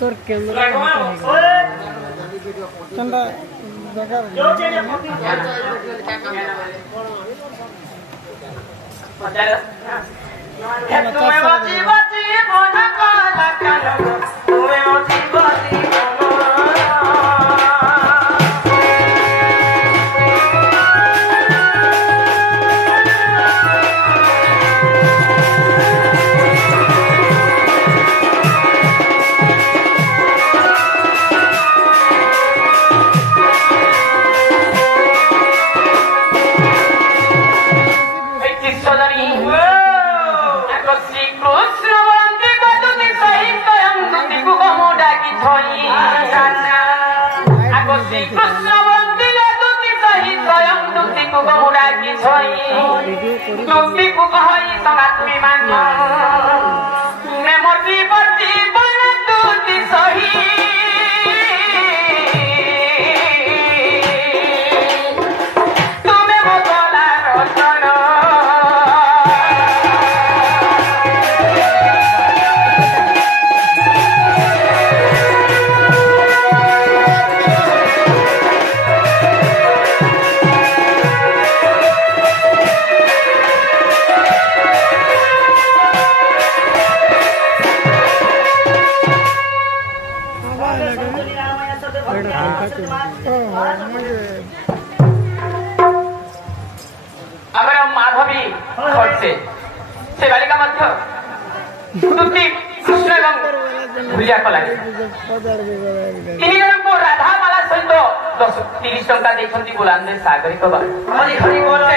তোর ক্যামেরা চন্দা দেখা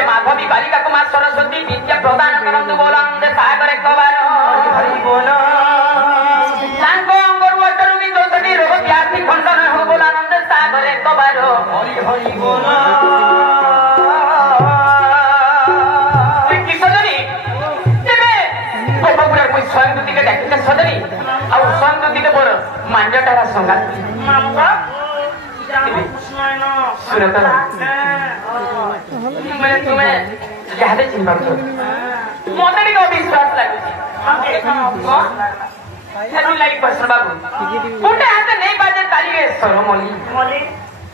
माधवी बालिका कुमार सरस्वती विद्या प्रदान करंतु बोलांदे सागर कबार हरि बोल सांगो अंगरु अटरुगी दोषटी रोग व्याधि खंडन हो बोलानंद सागर कबार हरि हरि बोल किशोरी तेबे गोपपुरा कोई स्वयं दुतिके डाकिते सदरी आ स्वयं दुतिके बोल मांजटारा संगात मामुगा सुनता मैं तुम्हें याद चिंता करो मोटे को विश्वास लागुची हेलो लाइक पर्सन बाबू मोटे हाथ नहीं बाजे ताली रे सरमोली मोली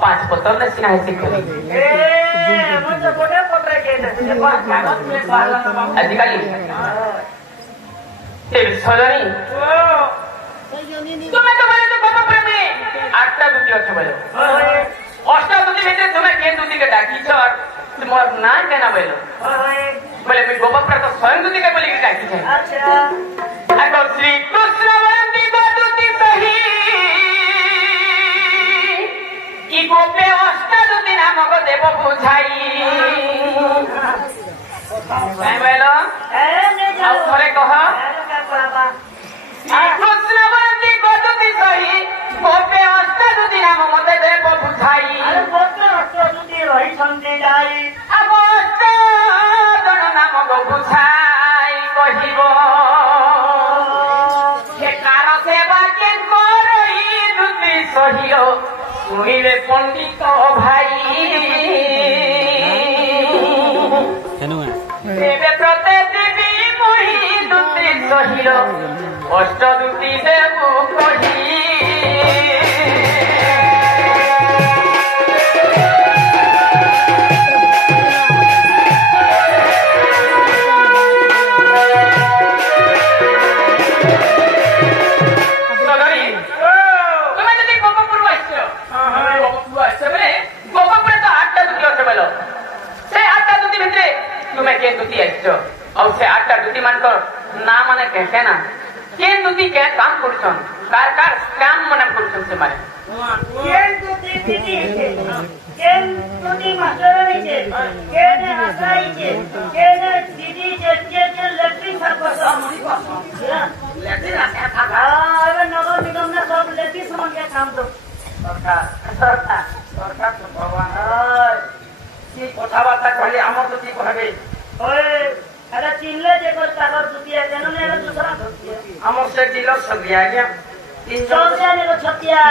पांच पत्तर ने सिना है सिखले ए मुझे मोटे पत्रे के दे पांच कागज में बाला बाबू आजकल ए सजनी तुम्हें तो बोले तो बाबा प्रेमी आठटा दुती अच्छे बोले अष्टा दुती भेजे तुम्हें के दुती के डाकी छ तुम्हार ना केना बोलो बोले मैं गोपा पर तो स्वयं दुती के बोली के डाकी छ अच्छा आगो श्री कृष्ण वंदी दुती सही ई गोपे अष्टा दुती नाम को देव बुझाई मैं बोलो आओ थोड़े कहो कृष्ण वंदी दुती सही गोपे अष्टा दुती नाम मते देव बुझाई अरे गोपे अष्टा दुती रही संते जाई अब अष्टा जन नाम को बुझाई कहिबो के कार सेवा के करई दुती सहियो सुनिले पंडित भाई देवे प्रते देवी मोहि दुती सहियो अष्ट दुती देव कहि मानकर ना माने कहे ना केन दुती के काम करछन कार कार काम मने करछन से माने केन दुती दीदी केन दुती मास्टर नहीं छे केन आशाई छे केन दीदी छे के इलेक्ट्रिक सर्कस हमनी पास इलेक्ट्रिक आशा था अरे नगर निगम ने सब इलेक्ट्रिक सामान के काम तो सरकार तो भगवान की कथाबार्ता कहले हमर तो की कहबे ओए अरे चिल्ले जे कर कागर दुतिया केन ने दूसरा दुतिया हमर से किलो सब गया 300 ने छतिया